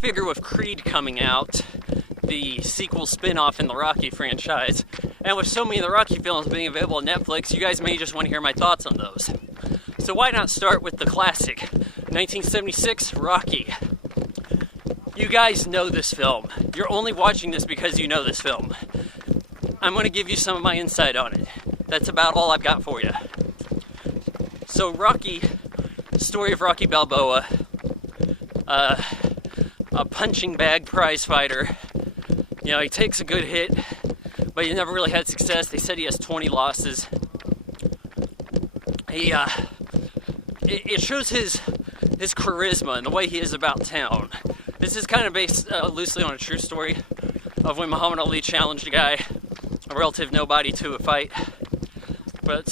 Figure with Creed coming out, the sequel spin-off in the Rocky franchise, and with so many of the Rocky films being available on Netflix, you guys may just want to hear my thoughts on those. So why not start with the classic, 1976 Rocky. You guys know this film. You're only watching this because you know this film. I'm going to give you some of my insight on it. That's about all I've got for you. So Rocky, story of Rocky Balboa, a punching bag prize fighter. You know, he takes a good hit, but he never really had success. They said he has 20 losses. It shows his charisma and the way he is about town. This is kind of based loosely on a true story of when Muhammad Ali challenged a guy, a relative nobody, to a fight. But,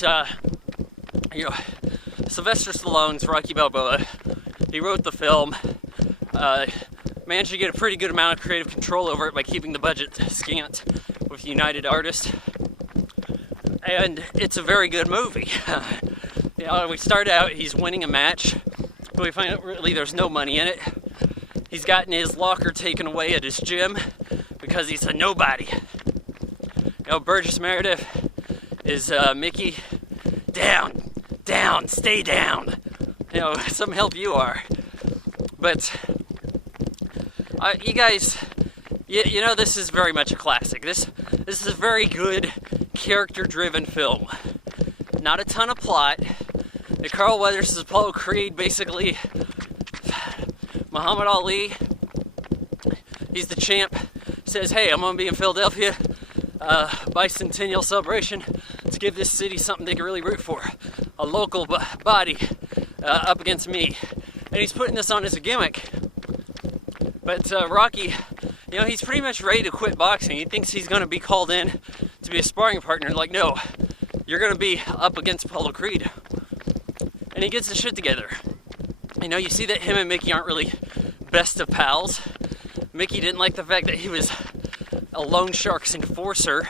Sylvester Stallone's Rocky Balboa, he wrote the film, managed to get a pretty good amount of creative control over it by keeping the budget scant with United Artists. And it's a very good movie. We start out, he's winning a match, but we find out really there's no money in it. He's gotten his locker taken away at his gym because he's a nobody. Burgess Meredith is Mickey. Down, stay down. Some help you are. But you guys, this is very much a classic. This is a very good character-driven film. Not a ton of plot. Carl Weathers is Apollo Creed, basically. Muhammad Ali, he's the champ, says, hey, I'm going to be in Philadelphia, bicentennial celebration, to give this city something they can really root for. A local body up against me. And he's putting this on as a gimmick. But Rocky, he's pretty much ready to quit boxing. He thinks he's going to be called in to be a sparring partner. Like, no, you're going to be up against Apollo Creed. And he gets his shit together. You see that him and Mickey aren't really best of pals. Mickey didn't like the fact that he was a loan shark's enforcer.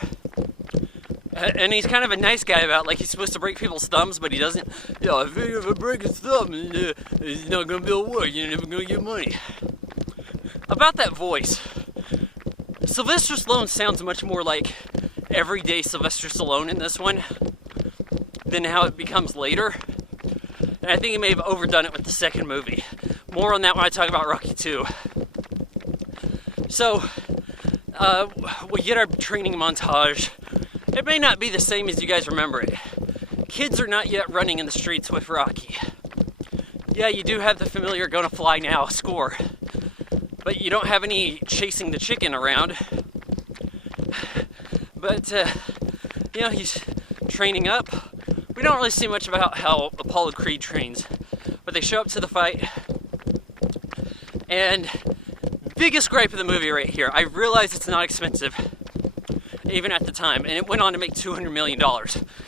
And he's kind of a nice guy about, like, he's supposed to break people's thumbs, but he doesn't. If I break his thumb, it's not going to be able to work. You're never going to get money. About that voice, Sylvester Stallone sounds much more like everyday Sylvester Stallone in this one than how it becomes later. And I think he may have overdone it with the second movie. More on that when I talk about Rocky 2. So, we get our training montage. It may not be the same as you guys remember it. Kids are not yet running in the streets with Rocky. Yeah, you do have the familiar gonna fly now score. But you don't have any chasing the chicken around. But, he's training up. We don't really see much about how Apollo Creed trains, but they show up to the fight, and biggest gripe of the movie right here, I realize it's not expensive, even at the time, and it went on to make $200 million,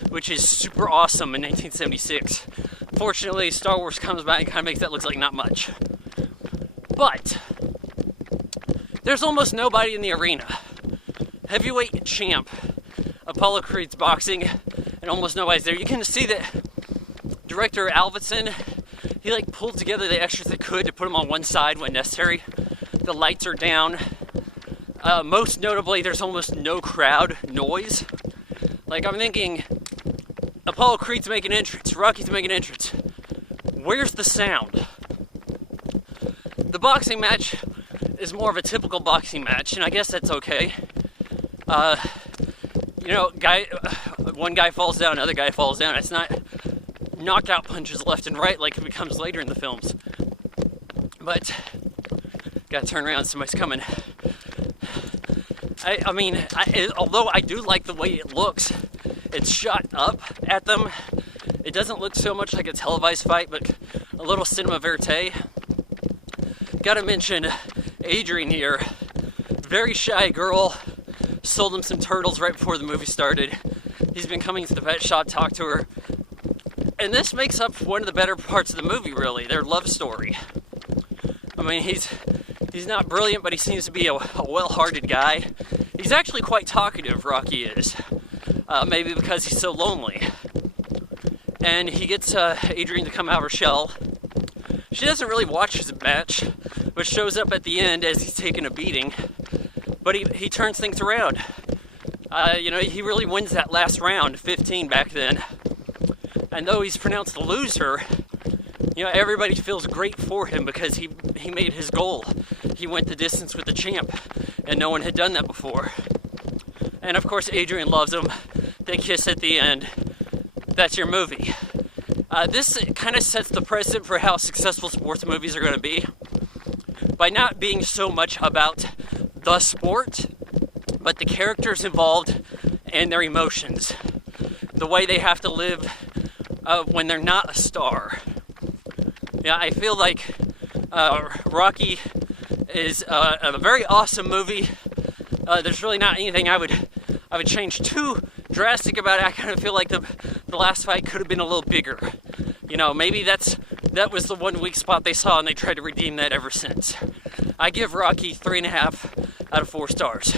which is super awesome in 1976. Fortunately, Star Wars comes by and kind of makes that look like not much. But there's almost nobody in the arena. Heavyweight champ Apollo Creed's boxing, and almost nobody's there. You can see that director Avildsen, he pulled together the extras they could to put them on one side when necessary. The lights are down. Most notably, there's almost no crowd noise. I'm thinking, Apollo Creed's making an entrance, Rocky's making an entrance. Where's the sound? The boxing match is more of a typical boxing match, and I guess that's okay. One guy falls down, another guy falls down. It's not knockout punches left and right like it becomes later in the films. But, gotta turn around, somebody's coming. Although I do like the way it looks, it's shot up at them. It doesn't look so much like a televised fight, but a little cinema verite. Gotta mention Adrian here. Very shy girl. Sold him some turtles right before the movie started. He's been coming to the pet shop, talk to her. And this makes up one of the better parts of the movie, really, their love story. He's not brilliant, but he seems to be a well-hearted guy. He's actually quite talkative, Rocky is. Maybe because he's so lonely. And he gets Adrian to come out of her shell. She doesn't really watch his match, but shows up at the end as he's taking a beating. But he turns things around. He really wins that last round, 15 back then. And though he's pronounced a loser, everybody feels great for him because he made his goal. He went the distance with the champ, and no one had done that before. And of course, Adrian loves him. They kiss at the end. That's your movie. This kind of sets the precedent for how successful sports movies are going to be. By not being so much about the sport, but the characters involved and their emotions. The way they have to live when they're not a star. I feel like Rocky is a very awesome movie. There's really not anything I would change too drastic about it. I kind of feel like the last fight could have been a little bigger. Maybe that was the one weak spot they saw, and they tried to redeem that ever since. I give Rocky 3.5 out of 4 stars.